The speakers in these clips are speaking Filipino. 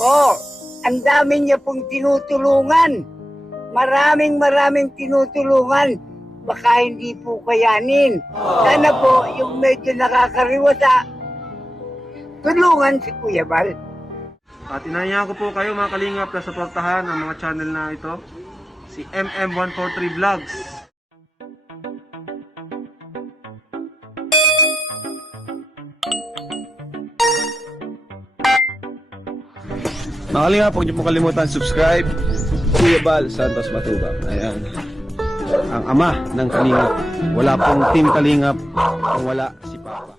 Po, ang dami niya pong tinutulungan. Maraming tinutulungan. Baka hindi po kayanin. Sana po, yung medyo nakakariwata, tulungan si Kuya Bal. At inahiya ko po kayo mga kalingap na suportahan ang mga channel na ito. Si MM143 Vlogs. Mga kalingap, huwag niyo po kalimutan subscribe. Kuya Bal Santos Matubang. Ayan. Ang ama ng kalingap. Wala pong team kalingap kung wala si Papa.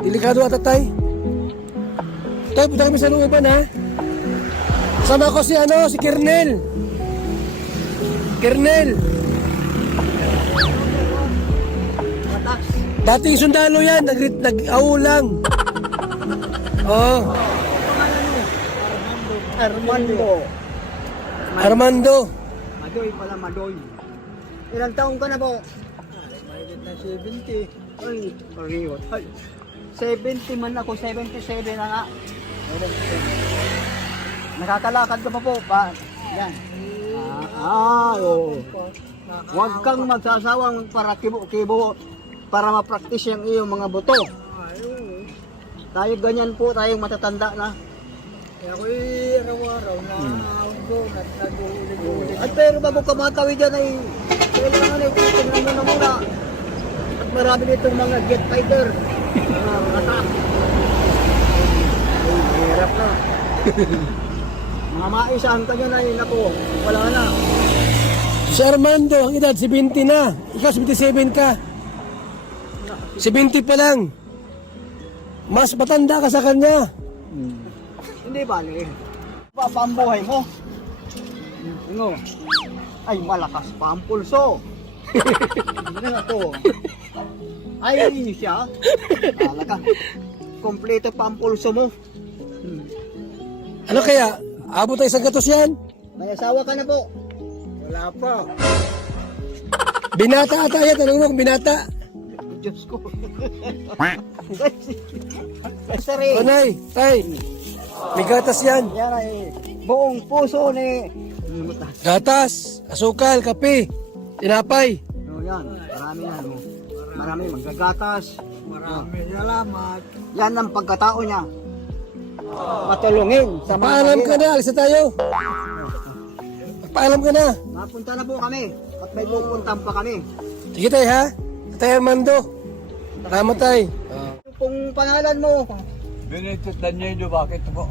Delikado ata tay. Tay, punta kami sa looban ha. Sama ko si si Kernel. Kernel. Dating sundalo yan, nag-aulang. Oh. Armando. Madoy pala, Madoy. Ilang taong ka na po? Mahigit na 70. Ay, pareho. 70 man ako, 77 na nga. 77. Nakakalakad ka pa po, pa. Yan. Oo. Huwag kang magsasawang para kibo-kibo para ma-practice yung iyong mga buto. Tayo ganyan po, tayong matatanda na. Ako'y araw-araw na nag-ulit-ulit. At pero bago ka matawid dyan ay kailangan ay titignan mo na muna. At marami ditong mga jet fighter. Hirap na. Mga maisahan ka dyan ay naku, wala na. Si Armando, ang edad, 70 na. Ikaw, 77 ka. 70 pa lang. Mas matanda ka sa kanya. Hindi bali. Papambuhay mo. Ano? Ay, malakas pa ang pulso. Ano na to? Ay, siya. Talaga. Kompleto pa ang pulso mo. Ano kaya? Abot tayo sa gatos yan? May asawa ka na po? Wala pa. Binata ata yan. Tanong mo kung binata. Diyos ko. Sari. Panay, tay. May gatas yan. Yan ay buong puso ni... Gatas, asukal, kape, tinapay. No, yan. Marami yan. No? Marami maggagatas. Marami salamat. Yan ang pagkatao niya. Matulungin sa mga Paalam ka na, alis na tayo. Paalam ka na. Napunta na po kami. At may pupuntahan pa kami. Sige tayo ha. Tay Armando. Salamat tay. Kung pangalan mo, Benito Danielo, bakit po?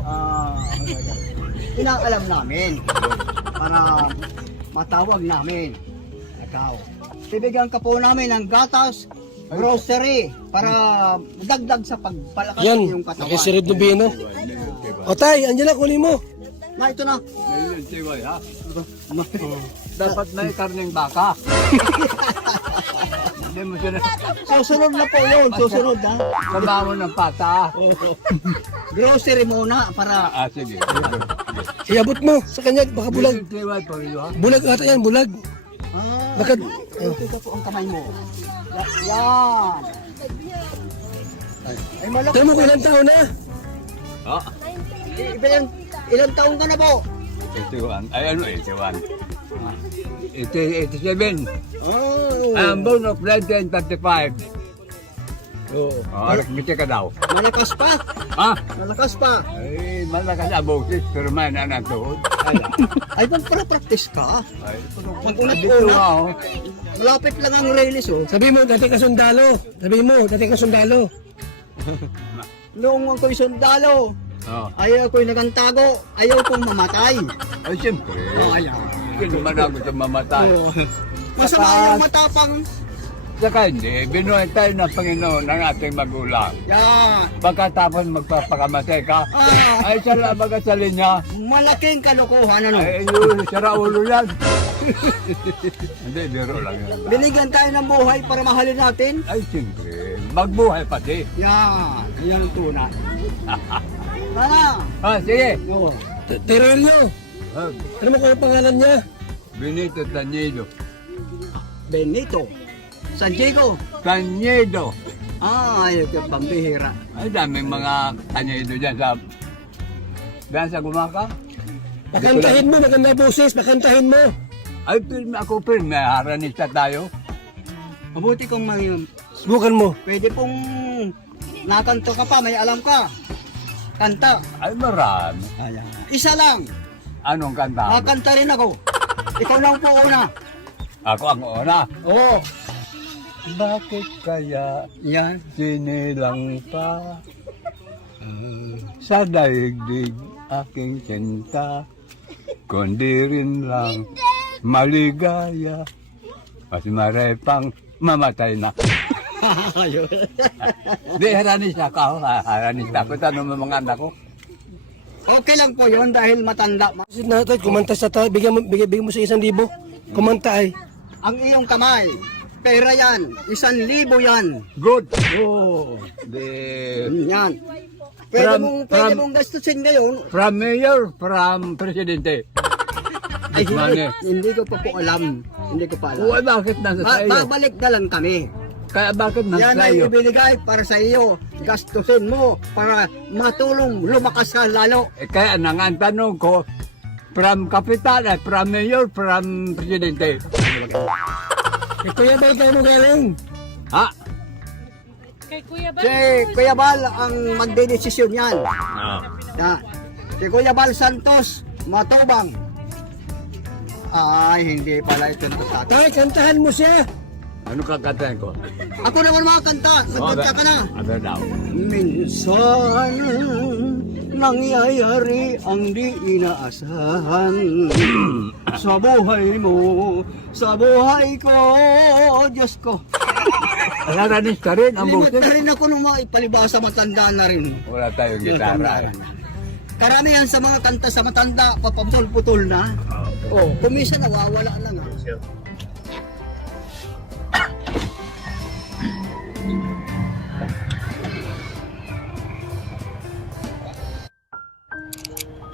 inaalam namin para matawag namin. Ikaw. Bibigyan ka po namin ng gatas, grocery para dagdag sa pagpalakas ng Yan, iyong katawan. nakisirid ng bino. O tay, andyan na, kunin mo. Na ito na. Ngayon, tiway ha? Dapat na karning baka. Hindi mo siya na... Susunod na po yun. Susunod ha. Kabaho ng pata. Grocery muna para Sige. Iabot mo sa kanya, baka bulag. Tiway po rin ha? Bulag ata yan, bulag. Bakit? ito po ang kamay mo. Yan. Ay malaki. Tayo mo kung ilang taon na. Ha? Ilang taon ka na po? 81. Ay ano, 81. 87. Oh. I'm born of 1935. Oo. Arithmetic ka daw. Malakas pa. Ha? Malakas pa. Ay, malakas ang boses, pero may nanatuhod. Ay, magpra-practice ka. Ay, Magulat-ulat. nga oh. Malapit lang ang release, oh. Sabi mo, dati ka sundalo. Sabi mo, dati ka sundalo. Noong ako'y sundalo, Oh. ayaw ako'y nagantago, ayaw kong mamatay. Ay, siyempre. Oh, ayaw. Hindi naman ako sa mamatay. Oh. Masama yung matapang. Saka hindi, binuhay tayo ng Panginoon ng ating magulang. Yan. Pagkatapos magpapakamatay ka, Ah, ay salamat ka sa linya. malaking kalokohan, ano? Ay, yun, sira ulo yan. Hindi, biro lang yan. Binigyan tayo ng buhay para mahalin natin. Ay, siyempre, magbuhay pati. Yan. Yan ang tunay. Mana? Sige. No. Terelio. Ah, Ano mo kung ang pangalan niya? Benito Tanyedo. Benito. San Diego. Tanyedo. Ay, ito pambihira. Ay, daming mga Tanyedo dyan sa Diyan sa gumaka. Pakantahin mo, maganda boses, pakantahin mo. Ay, film ako, film. May haranista tayo. Mabuti kung Subukan mo. pwede pong nakanto ka pa, may alam ka. Kanta. Ay, marami. Isa lang. Anong kanta? Kakanta rin ako. Ikaw lang po una. Ako ang una. Oo. Bakit kaya Yan. sinilang pa sa daigdig aking sinta, kundi rin lang maligaya at marepang mamatay na. Di haranista ka, haranista ko. Tanong mo mga anak ko. Okay lang po yun dahil matanda. Natin, kumanta sa tayo, bigyan mo sa 1,000. Kumanta ay. Ang iyong kamay, pera yan, 1,000 yan. Good. Oh, di, Yan. Pwede From- mong gastusin ngayon. from mayor, from presidente. Ay, Money. hindi ko pa po alam. Hindi ko pa alam. Uy, bakit nasa sa iyo? Babalik na lang kami. Kaya bakit nasa Yan sa ay iyo? ibinigay para sa iyo. Gastusin mo para matulong lumakas ka lalo. Kaya nang ang tanong ko, from kapitan, from mayor, from presidente. Eh, Kuya Bal, kayo mo galing. Ha? Kay Kuya Bal. Si Kuya Bal ang magdedesisyon yan. Yan. Si Kuya Bal Santos, Matubang. Ay, hindi pala ito sa atin. Tay, kantahan mo siya. Ano kakantahin ko? Ako naman makakanta. Magkanta ka na. Ano daw? Minsan nangyayari ang di inaasahan sa buhay mo, sa buhay ko, Diyos ko. Haranista rin ang Limot boses. na rin ako nung maipalibasa matanda na rin. Wala tayong gitara. Karamihan sa mga kanta sa matanda, papaputol-putol na. Oh, kumisa nawawala lang.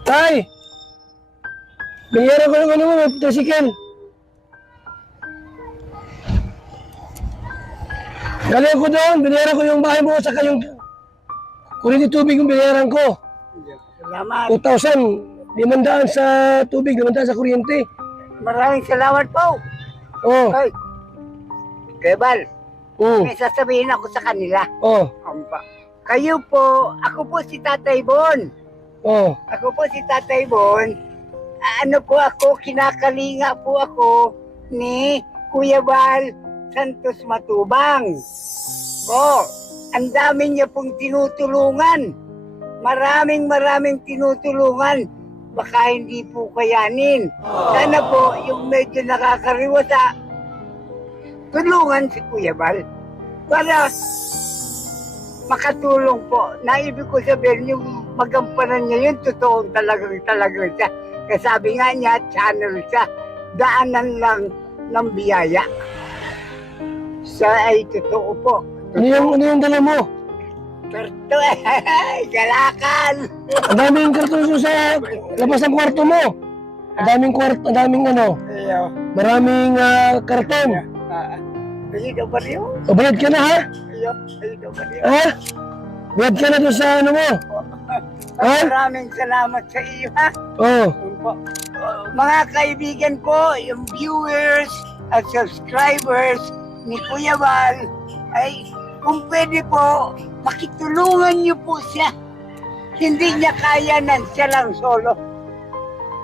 Tay! Binayaran ko ng ano mo, tricycle. Galing ko doon, binayaran ko yung bahay mo, saka yung kuryente tubig yung binayaran ko. Salamat. 2,000, 500 sa tubig, 500 sa kuryente. Maraming salamat po. Oh, Ay, Kebal, oh, may sasabihin ako sa kanila. oh, Kayo po, ako po si Tatay Bon. oh. Ako po si Tatay Bon. Ano po ako, kinakalinga po ako ni Kuya Bal Santos Matubang. Po, ang dami niya pong tinutulungan. Maraming tinutulungan. Baka hindi po kayanin. Sana po, yung medyo nakakariwasa, tulungan si Kuya Bal. Para makatulong po. Naibig ko sabihin, yung magampanan niya yun, totoo talagang siya. Kasi sabi nga niya, channel siya. Daanan lang ng biyaya. Siya ay totoo po. Ano yung dala mo? Karto galakal. Ang daming karton sa labas ng kwarto mo. Ang daming ano, Ayaw. maraming karton. Ayaw ba rin? O, bayad ka na ha? Ayaw ba rin? Ha? Bayad ka na doon sa ano mo. Ha? Maraming salamat sa iyo, ha? Oh, Mga kaibigan ko, yung viewers at subscribers ni Kuya Bal, ay kung pwede po, makitulungan niyo po siya. Hindi niya kayanan siya lang solo.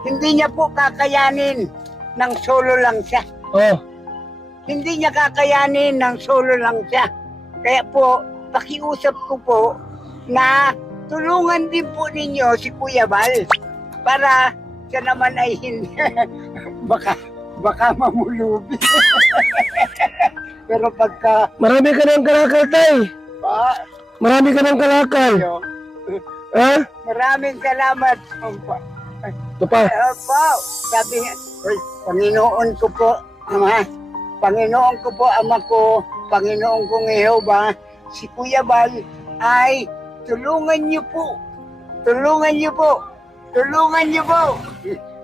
Hindi niya po kakayanin ng solo lang siya. oh. Hindi niya kakayanin ng solo lang siya. Kaya po, pakiusap ko po na tulungan din po ninyo si Kuya Bal para siya naman ay hindi baka mamulubi. Pero pagka Marami ka ng kalakal, tay. Marami ka ng kalakal. Ha? maraming salamat. Ito pa. Po, sabi nga, Panginoon ko po, Ama, Panginoon ko po, Ama ko, Panginoon kong Jehova, si Kuya Bal ay tulungan niyo po. Tulungan niyo po. Tulungan niyo po.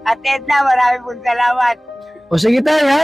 At Edna, maraming salamat. O sige, tay, ha?